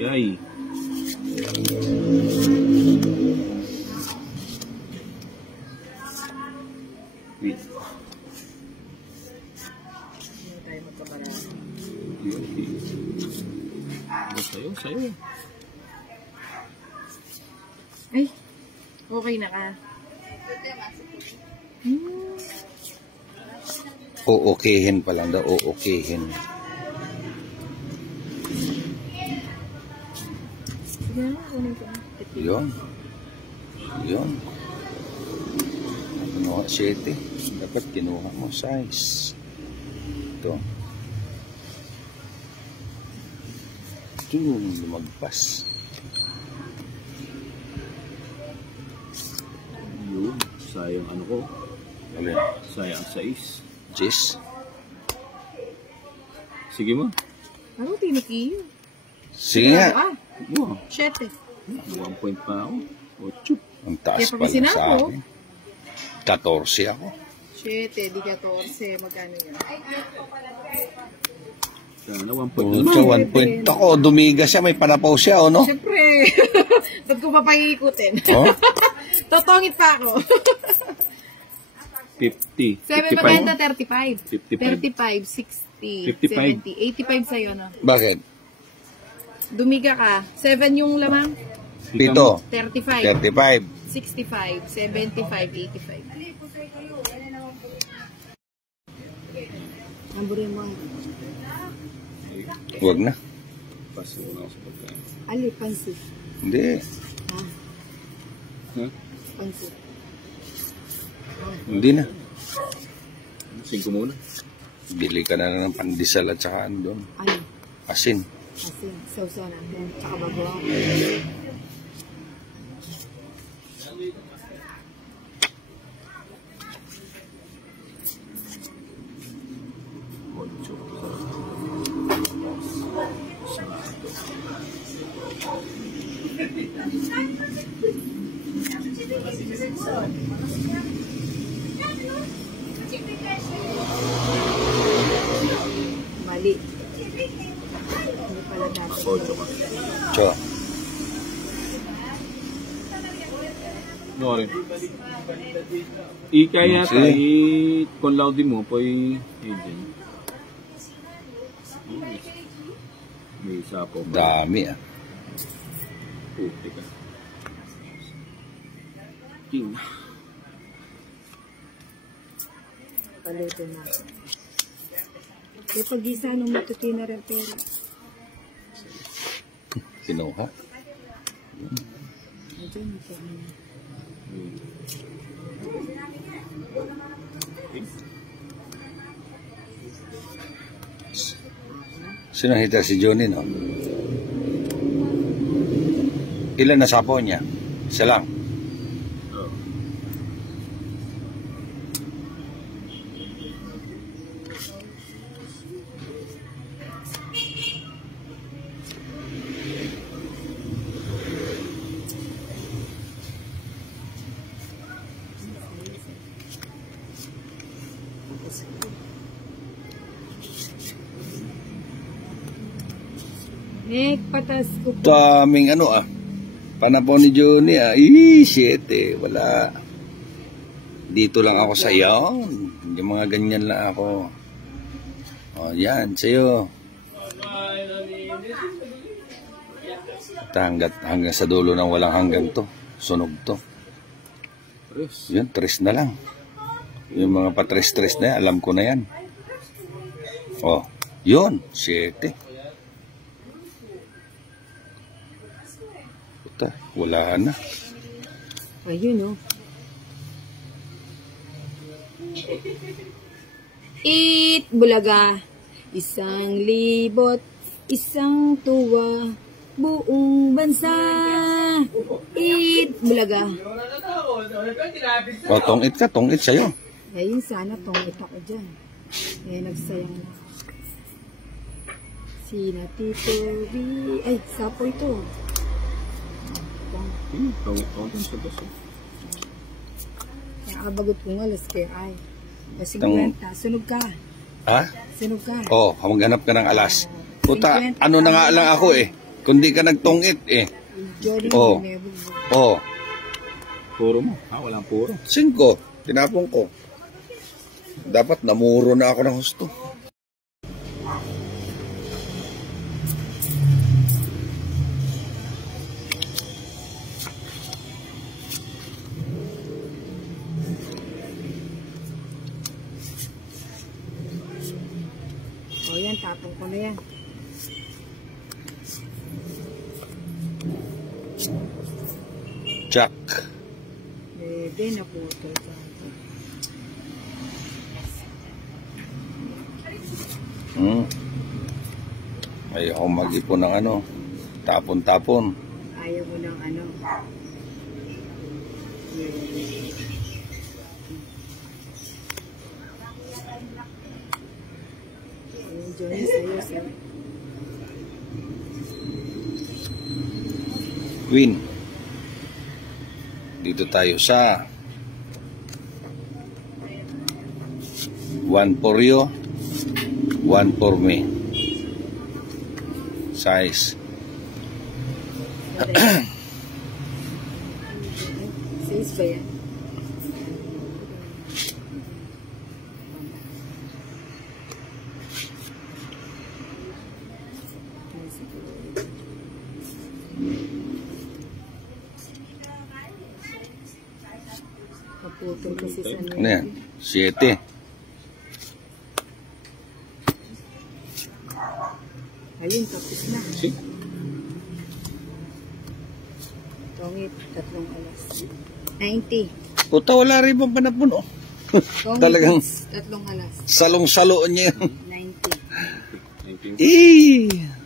Yay. Wait. Hindi tayo magkapareha. Sa'yo. Ay, okay na ka. O-okayhin pa lang daw, o-okayhin. Sige na, kunin ko na. Yun. Kinuha 7. Dapat kinuha mo size. Ito. Lumagpas. Yun. Sayang ano ko. Alin? Sayang 6. Jess? Sige mo. Ano, tinikiyo? Sige nga. Wow. 7. 1 point pa ako. 8. Ang taas Kaya pala pagisin sa ako. akin. 14 ako. 7, di 14. Magkano yan? Sana 1 Oh, point. sa 1 point ako. Dumiga siya. May panapaw siya, no? Siyempre. Ba't ko papangikutin? Oh? Totongit pa ako. 50. 7 maganda, 35. 55. 35, 60, 55. 70. 85 sa'yo, no? Bakit? Dumiga ka. 7 yung lamang. 7. 35. 35. 65, 75, 85. Namburin mo. Huwag na. Paso na ako sa pagkain. Ali, pansit. Hindi. Ha? Huh? Pansit. Hindi na. 5 muna. Bili ka na ng pandesal at saka doon. Ano? Asin. Asin. Sausaw natin. Tsaka bagoong. Mali. Hindi pala dapat. 8 ka. Cho. No rin. Ika yata, kung laudi mo, po i-agent. May isa po. Dami ah. Puti ka. King. Paluto na. E pag-isa nung matutina rin pero. Kinuha. Diyan, ito. Sino hita si Johnny, no? Ilan na sapo niya? Isa lang. Patas ko po. Daming ano ah. Panapon ni Johnny ah. 7. Wala. Dito lang ako sa iyo. Yung mga ganyan lang ako. O yan, sa'yo. At hanggang sa dulo ng walang hanggang to. Sunog to. Yun, 3 na lang. Yung mga pa-3 na yan, alam ko na yan. O, yun, 7. Puta, wala na. Ayun, oh. Eat, bulaga. 1,000, isang tuwa. Buong bansa. Eat, bulaga. O, tongit ka, tongit sa'yo. Ayun, sana tongit ako dyan. Nagsayang na. Sina Tito B. Ay, sapo ito. Nakabagot ko nga, las kaya ay. Kasi sunog ka. Ha? Sunog ka. Oh, maghanap ka ng alas. Puta, ano na nga lang ako eh. Kundi ka nagtungit eh. Jory, Oh. never. Oh, Puro mo. Walang puro. 5. Tinapon ko. Dapat namuro na ako ng husto. O yan, tapong ko na yan. Jack. Pwede, naputol ka. Ayaw mag-ipon ng ano. Tapon-tapon. Ayaw mo ng ano. Johnny, sa'yo, sir. Queen. Dito tayo sa 1 for you, 1 for me. Size. Size ba yan? Kaputol kasi sa Ano yan? 7. Ayun, tapos na. Si? Tongit, 3 alas. 90. Puta, wala rin bang panapuno. Tongit, Talagang 3 alas. salong-salo niya yun. 90. 19.